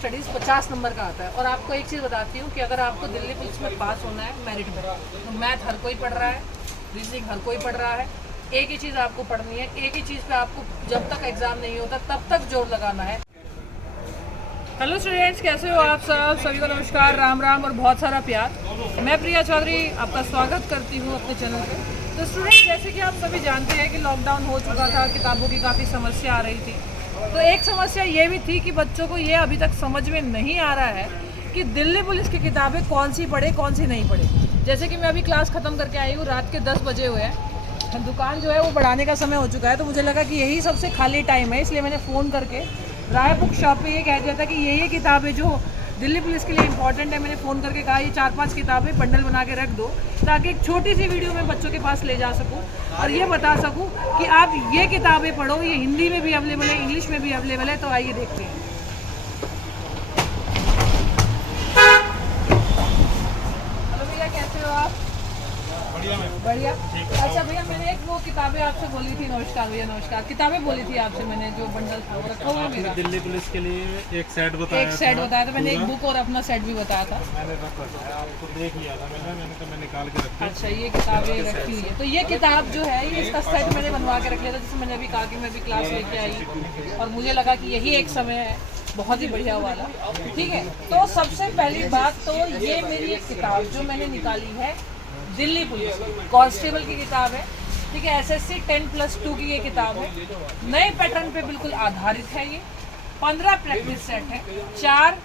Studies 50 number का आता है। और आपको एक चीज़ बताती हूँ कि अगर आपको दिल्ली पुलिस में पास होना है मेरिट में, तो मैथ हर कोई पढ़ रहा है, रीजनिंग हर कोई पढ़ रहा है। एक ही चीज़ आपको पढ़नी है, एक ही चीज़ पे आपको जब तक एग्ज़ाम नहीं होता तब तक जोर लगाना है। हेलो स्टूडेंट्स, कैसे हो आप सब? सभी को नमस्कार, राम राम और बहुत सारा प्यार। मैं प्रिया चौधरी आपका स्वागत करती हूँ अपने चैनल पे। तो स्टूडेंट्स, जैसे कि आप सभी जानते हैं कि लॉकडाउन हो चुका था, किताबों की काफ़ी समस्या आ रही थी। तो एक समस्या ये भी थी कि बच्चों को ये अभी तक समझ में नहीं आ रहा है कि दिल्ली पुलिस की किताबें कौन सी पढ़े कौन सी नहीं पढ़े। जैसे कि मैं अभी क्लास ख़त्म करके आई हूँ, रात के 10 बजे हुए हैं, दुकान जो है वो बढ़ाने का समय हो चुका है। तो मुझे लगा कि यही सबसे खाली टाइम है, इसलिए मैंने फ़ोन करके राय बुक शॉप पे ये कह दिया था कि ये किताबें जो दिल्ली पुलिस के लिए इंपॉर्टेंट है, मैंने फ़ोन करके कहा ये 4-5 किताबें बंडल बना के रख दो, ताकि एक छोटी सी वीडियो में बच्चों के पास ले जा सकूं और ये बता सकूं कि आप ये किताबें पढ़ो। ये हिंदी में भी अवेलेबल है, इंग्लिश में भी अवेलेबल है। तो आइए देखते हैं। हेलो भैया, कैसे हो आप? बढ़िया। अच्छा भैया, मैंने एक वो किताबें आपसे बोली थी। नमस्कार भैया, नमस्कार। किताबें बोली थी आपसे मैंने, जो बंडल था वो रखा हुआ मेरा। दिल्ली पुलिस के लिए एक सेट बताया था मैंने, एक बुक और अपना सेट भी बताया था। मैंने आपको देख लिया था, मैंने निकाल के रखा। अच्छा, ये किताबें रखी हुई है। तो ये किताब जो है, ये इसका सेट मैंने बनवा के रख लिया था। जैसे मैंने अभी कहा कि मैं भी क्लास लेके आई और मुझे लगा कि यही एक समय है बहुत ही बढ़िया वाला। ठीक है, तो सबसे पहली बात तो ये मेरी एक किताब जो मैंने निकाली है, दिल्ली पुलिस कांस्टेबल की किताब है। ठीक है, SSC 10+2 की ये किताब है। नए पैटर्न पे बिल्कुल आधारित है ये। 15 प्रैक्टिस सेट है, 4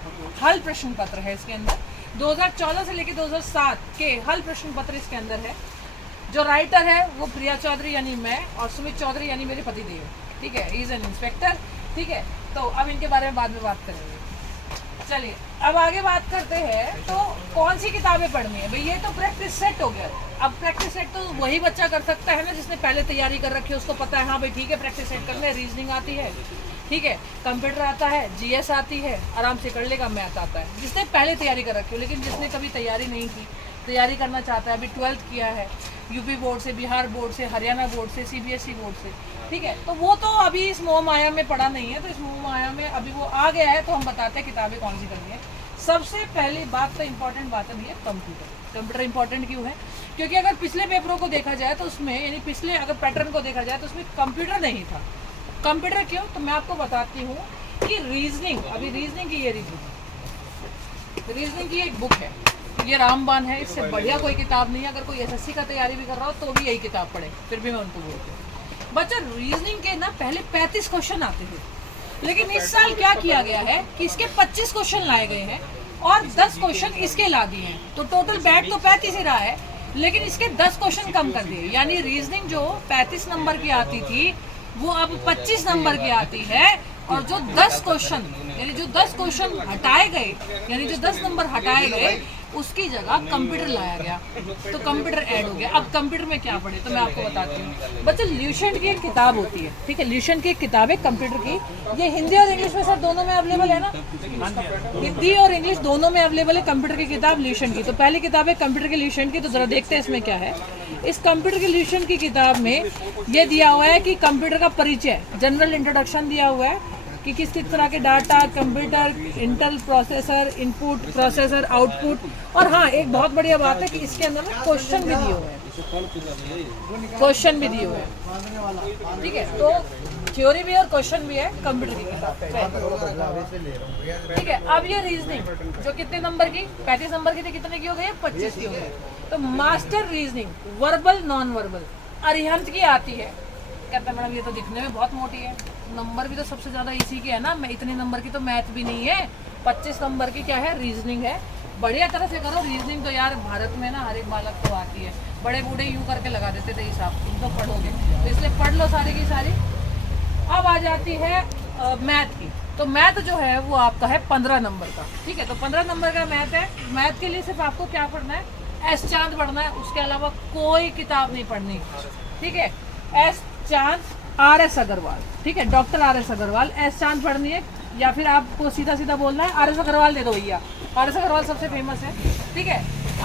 हल प्रश्न पत्र है इसके अंदर। 2014 से लेकर 2007 के हल प्रश्न पत्र इसके अंदर है। जो राइटर है वो प्रिया चौधरी यानी मैं, और सुमित चौधरी यानी मेरे पतिदेव। ठीक है, ही इज एन इंस्पेक्टर। ठीक है, तो अब इनके बारे में बाद में बात करेंगे। चलिए अब आगे बात करते हैं। तो कौन सी किताबें पढ़नी है भाई? ये तो प्रैक्टिस सेट हो गया। अब प्रैक्टिस सेट तो वही बच्चा कर सकता है ना जिसने पहले तैयारी कर रखी है, उसको पता है हाँ भाई ठीक है प्रैक्टिस सेट करना है। रीजनिंग आती है, ठीक है, कंप्यूटर आता है, GS आती है, आराम से कर लेगा। मैथ आता है, जिसने पहले तैयारी कर रखी है। लेकिन जिसने कभी तैयारी नहीं की, तैयारी करना चाहता है, अभी 12th किया है यूपी बोर्ड से, बिहार बोर्ड से, हरियाणा बोर्ड से, CBSE बोर्ड से, ठीक है, तो वो तो अभी इस मोह माया में पढ़ा नहीं है। तो इस मोह माया में अभी वो आ गया है। तो हम बताते हैं किताबें कौन सी करनी है। सबसे पहली बात तो इम्पॉर्टेंट बात है भैया, कंप्यूटर। कंप्यूटर इंपॉर्टेंट क्यों है? क्योंकि अगर पिछले पेपरों को देखा जाए तो उसमें, यानी पिछले अगर पैटर्न को देखा जाए तो उसमें कंप्यूटर नहीं था। कंप्यूटर क्यों? तो मैं आपको बताती हूँ कि रीजनिंग, अभी रीजनिंग की ये रीजनिंग की एक बुक है, ये रामबाण है। इससे बढ़िया कोई किताब नहीं है। अगर कोई SSC का तैयारी भी कर रहा हो तो भी यही किताब पढ़े। फिर भी मैं उनको बोलती हूँ बच्चा, रीजनिंग के ना पहले 35 क्वेश्चन आते थे, लेकिन इस साल क्या किया गया है कि इसके 25 क्वेश्चन लाए गए हैं और 10 क्वेश्चन इसके ला दिए हैं। तो टोटल बैठ तो 35 ही रहा है, लेकिन इसके 10 क्वेश्चन कम कर दिए। यानी रीजनिंग जो 35 नंबर की आती थी वो अब 25 नंबर की आती है। और जो 10 क्वेश्चन, यानी जो 10 क्वेश्चन हटाए गए, यानी जो 10 नंबर हटाए गए, उसकी जगह कंप्यूटर लाया गया। तो कंप्यूटर ऐड हो गया। अब कंप्यूटर में क्या पढ़े तो मैं आपको बताती हूँ बच्चे। ल्यूसेंट की एक किताब होती है, ठीक है, ल्यूसेंट की एक किताब है कंप्यूटर की। ये हिंदी और इंग्लिश में सर दोनों में अवेलेबल है ना? हिंदी और इंग्लिश दोनों में अवेलेबल है कंप्यूटर की किताब ल्यूसेंट की। तो पहली किताब है कंप्यूटर के ल्यूसेंट की। तो जरा देखते हैं इसमें क्या है। इस कंप्यूटर के ल्यूसेंट की किताब में ये दिया हुआ है कि कंप्यूटर का परिचय, जनरल इंट्रोडक्शन दिया हुआ है कि किस किस तरह के data, computer, Intel processor, input, processor, output. और हाँ, एक बहुत बढ़िया बात है कि इसके अंदर में क्वेश्चन भी दिए हुए हैं, क्वेश्चन भी दिए हुए हैं। ठीक है, तो थ्योरी भी और क्वेश्चन भी है कंप्यूटर की किताब। ठीक है, अब ये रीजनिंग जो कितने नंबर की, 35 नंबर की थी, कितने की हो गई? 25 की हो गई। तो master reasoning, verbal, non verbal, Arihant की आती है। कहता है मैडम ये तो दिखने में बहुत मोटी है, नंबर भी तो सबसे ज़्यादा इसी के है ना, मैं इतने नंबर की तो मैथ भी नहीं है। 25 नंबर की क्या है? रीजनिंग है। बढ़िया तरह से करो रीजनिंग। तो यार भारत में ना हर एक बालक को आती है। बड़े बूढ़े यूँ करके लगा देते थे हिसाब, तुम तो पढ़ोगे, तो इसलिए पढ़ लो सारी की सारी। अब आ जाती है मैथ की। तो मैथ जो है वो आपका है 15 नंबर का। ठीक है, तो 15 नंबर का मैथ है। मैथ के लिए सिर्फ आपको क्या पढ़ना है? S चांद पढ़ना है, उसके अलावा कोई किताब नहीं पढ़नी। ठीक है, S चांद, RS अग्रवाल, ठीक है, डॉक्टर RS अग्रवाल, S चांद पढ़नी है। या फिर आपको सीधा सीधा बोलना है RS अग्रवाल दे दो भैया, RS अग्रवाल सबसे फेमस है। ठीक है,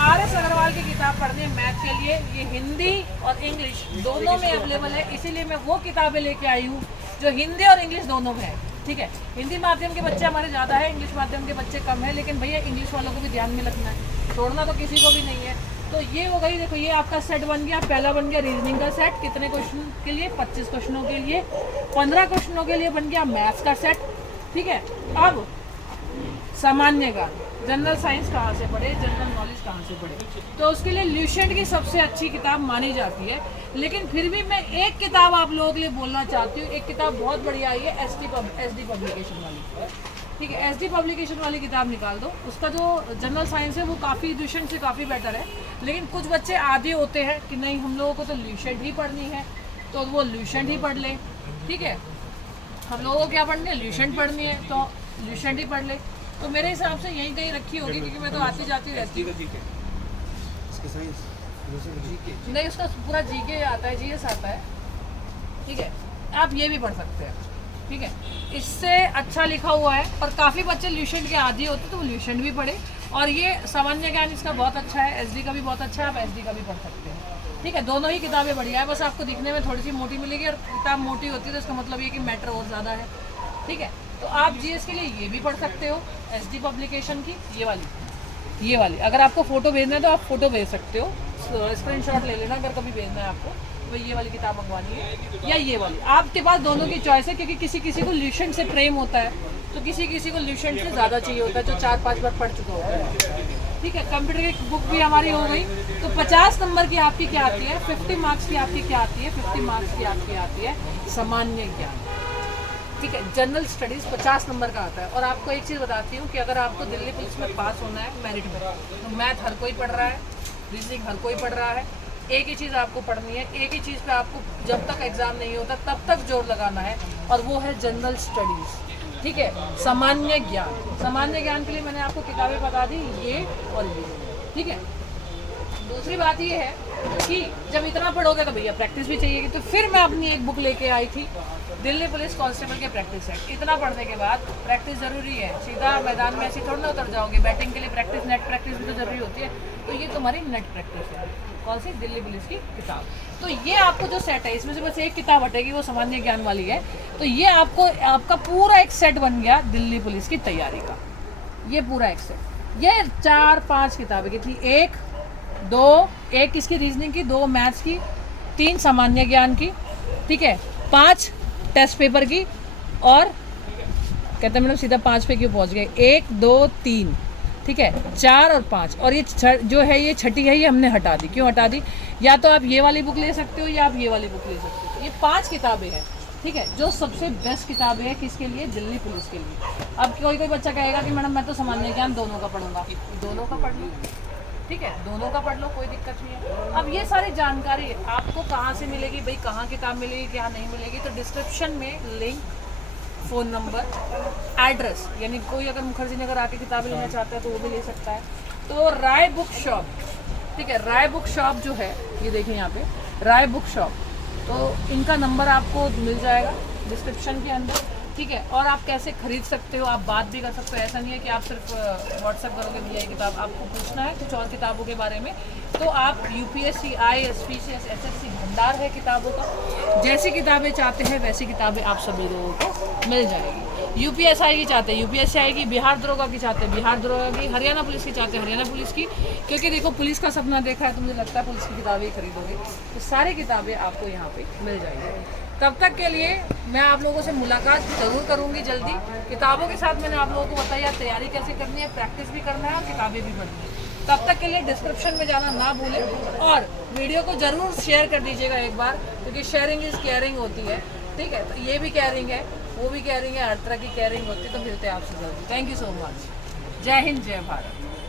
RS अग्रवाल की किताब पढ़नी है मैथ के लिए। ये हिंदी और इंग्लिश दोनों में अवेलेबल है, इसीलिए मैं वो किताबें लेके आई हूँ जो हिंदी और इंग्लिश दोनों में है। ठीक है। हिंदी माध्यम के बच्चे हमारे ज़्यादा है, इंग्लिश माध्यम के बच्चे कम है, लेकिन भैया इंग्लिश वालों को भी ध्यान में रखना है, छोड़ना तो किसी को भी नहीं है। तो ये हो गई, देखो ये आपका सेट बन गया, पहला बन गया रीजनिंग का सेट, कितने क्वेश्चन के लिए, 25 क्वेश्चनों के लिए, 15 क्वेश्चनों के लिए बन गया मैथ्स का सेट, ठीक है। अब सामान्य ज्ञान, जनरल साइंस कहाँ से पढ़े, जनरल नॉलेज कहाँ से पढ़े, तो उसके लिए ल्यूसेंट की सबसे अच्छी किताब मानी जाती है। लेकिन फिर भी मैं एक किताब आप लोगों के लिए बोलना चाहती हूँ, एक किताब बहुत बढ़िया आई है, एसडी पब्लिकेशन वाली, ठीक है। एसडी पब्लिकेशन वाली किताब निकाल दो, उसका जो जनरल साइंस है वो काफ़ी ल्यूसेंट से काफ़ी बेटर है। लेकिन कुछ बच्चे आदि होते हैं कि नहीं हम लोगों को तो ल्यूसेंट ही पढ़नी है, तो वो ल्यूसेंट ही पढ़ ले, ठीक है। हम लोगों को क्या पढ़नी है, ल्यूसेंट पढ़नी है, तो ल्यूसेंट ही पढ़ ले। तो मेरे हिसाब से यहीं कहीं रखी होगी, क्योंकि मैं तो आती जाती रहती हूँ। नहीं, उसका पूरा जीके आता है, जीएस आता है, ठीक है। आप ये भी पढ़ सकते हैं, ठीक है। इससे अच्छा लिखा हुआ है, और काफ़ी बच्चे ल्यूसेंट के आदी होते हैं तो वो ल्यूसेंट भी पढ़े। और ये सामान्य ज्ञान इसका बहुत अच्छा है, एसडी का भी बहुत अच्छा है, आप एसडी का भी पढ़ सकते हैं, ठीक है। दोनों ही किताबें बढ़िया है, बस आपको दिखने में थोड़ी सी मोटी मिलेगी, और किताब मोटी होती है तो इसका मतलब ये कि मैटर और ज़्यादा है, ठीक है। तो आप जीएस के लिए ये भी पढ़ सकते हो, एसडी पब्लिकेशन की ये वाली। अगर आपको फ़ोटो भेजना है तो आप फ़ोटो भेज सकते हो, स्क्रीनशॉट ले लेना अगर कभी भेजना है आपको, तो ये वाली किताब मंगवानी है या ये वाली, आपके पास दोनों की चॉइस है। क्योंकि किसी किसी को ल्यूसेंट से प्रेम होता है, तो किसी किसी को ल्यूसेंट से ज़्यादा चाहिए होता है, जो 4-5 बार पढ़ चुका होता है, ठीक है। कंप्यूटर की बुक भी हमारी हो गई। तो 50 नंबर की आपकी क्या आती है, 50 मार्क्स की आपकी क्या आती है, 50 मार्क्स की आपकी आती है सामान्य ज्ञान, ठीक है। जनरल स्टडीज़ 50 नंबर का आता है। और आपको एक चीज़ बताती हूँ कि अगर आपको दिल्ली पुलिस में पास होना है मेरिट में, तो मैथ हर कोई पढ़ रहा है, रीजनिंग हर कोई पढ़ रहा है। एक ही चीज़ आपको पढ़नी है, एक ही चीज़ पे आपको जब तक एग्ज़ाम नहीं होता तब तक जोर लगाना है, और वो है जनरल स्टडीज़, ठीक है। सामान्य ज्ञान के लिए मैंने आपको किताबें बता दी, ये और ये, ठीक है। दूसरी बात ये है कि जब इतना पढ़ोगे तो भैया प्रैक्टिस भी चाहिएगी। तो फिर मैं अपनी एक बुक लेके आई थी, दिल्ली पुलिस कांस्टेबल के प्रैक्टिस सेट। इतना पढ़ने के बाद प्रैक्टिस ज़रूरी है, सीधा मैदान में ऐसे थोड़ा ना उतर जाओगे, बैटिंग के लिए प्रैक्टिस, नेट प्रैक्टिस भी तो ज़रूरी होती है। तो ये तुम्हारी नेट प्रैक्टिस है, कौन सी, दिल्ली पुलिस की किताब। तो ये आपको जो सेट है, इसमें से बस एक किताब हटेगी, वो सामान्य ज्ञान वाली है। तो ये आपका पूरा एक सेट बन गया दिल्ली पुलिस की तैयारी का, ये पूरा एक सेट। ये 4-5 किताबें कितनी, 1 इसकी रीजनिंग की, 2 मैथ्स की, 3 सामान्य ज्ञान की, ठीक है, 5 टेस्ट पेपर की, और कहते हैं मैडम सीधा 5 पे क्यों पहुंच गए, 1, 2, 3, ठीक है, 4 और 5। और ये जो है ये छठी है, ये हमने हटा दी। क्यों हटा दी, या तो आप ये वाली बुक ले सकते हो या आप ये वाली बुक ले सकते हो। ये 5 किताबें हैं, ठीक है, जो सबसे बेस्ट किताबें हैं किसके लिए, दिल्ली पुलिस के लिए। अब कोई बच्चा कहेगा कि मैडम मैं तो सामान्य ज्ञान दोनों का पढ़ूंगा, दोनों का पढ़ लो, ठीक है, दोनों का पढ़ लो, कोई दिक्कत नहीं है। अब ये सारी जानकारी आपको कहाँ से मिलेगी भाई, कहाँ किताब मिलेगी, क्या नहीं मिलेगी, तो डिस्क्रिप्शन में लिंक, फ़ोन नंबर, एड्रेस, यानी कोई अगर मुखर्जी नगर आके किताबें लेना चाहता है तो वो भी ले सकता है। तो राय बुक शॉप, ठीक है, राय बुक शॉप जो है, ये देखिए यहाँ पे राय बुक शॉप, तो इनका नंबर आपको मिल जाएगा डिस्क्रिप्शन के अंदर, ठीक है। और आप कैसे खरीद सकते हो, आप बात भी कर सकते हो, ऐसा नहीं है कि आप सिर्फ व्हाट्सएप करोगे भैया ये किताब, आपको पूछना है कुछ और किताबों के बारे में, तो आप यूपीएससी, ISPCS, SSC भंडार है किताबों का, जैसी किताबें चाहते हैं वैसी किताबें आप सभी लोगों को मिल जाएगी। यूपीएसआई की चाहते हैं यूपीएसआई की, बिहार दरोगा की चाहते हैं बिहार दरोगा की, हरियाणा पुलिस की चाहते हैं हरियाणा पुलिस की, क्योंकि देखो पुलिस का सपना देखा है तो मुझे लगता है पुलिस की किताबें ही खरीदोगे, तो सारी किताबें आपको यहाँ पे मिल जाएगी। तब तक के लिए मैं आप लोगों से मुलाकात ज़रूर करूँगी जल्दी। किताबों के साथ मैंने आप लोगों को बताया तैयारी कैसे करनी है, प्रैक्टिस भी करना है और किताबें भी पढ़नी है। तब तक के लिए डिस्क्रिप्शन में जाना ना भूलें, और वीडियो को ज़रूर शेयर कर दीजिएगा एक बार, क्योंकि शेयरिंग इज़ केयरिंग होती है, ठीक है। तो ये भी केयरिंग है, वो भी केयरिंग है, हर तरह की केयरिंग होती है। तो मिलते हैं आपसे जल्दी। Thank you so much. जय हिंद, जय भारत।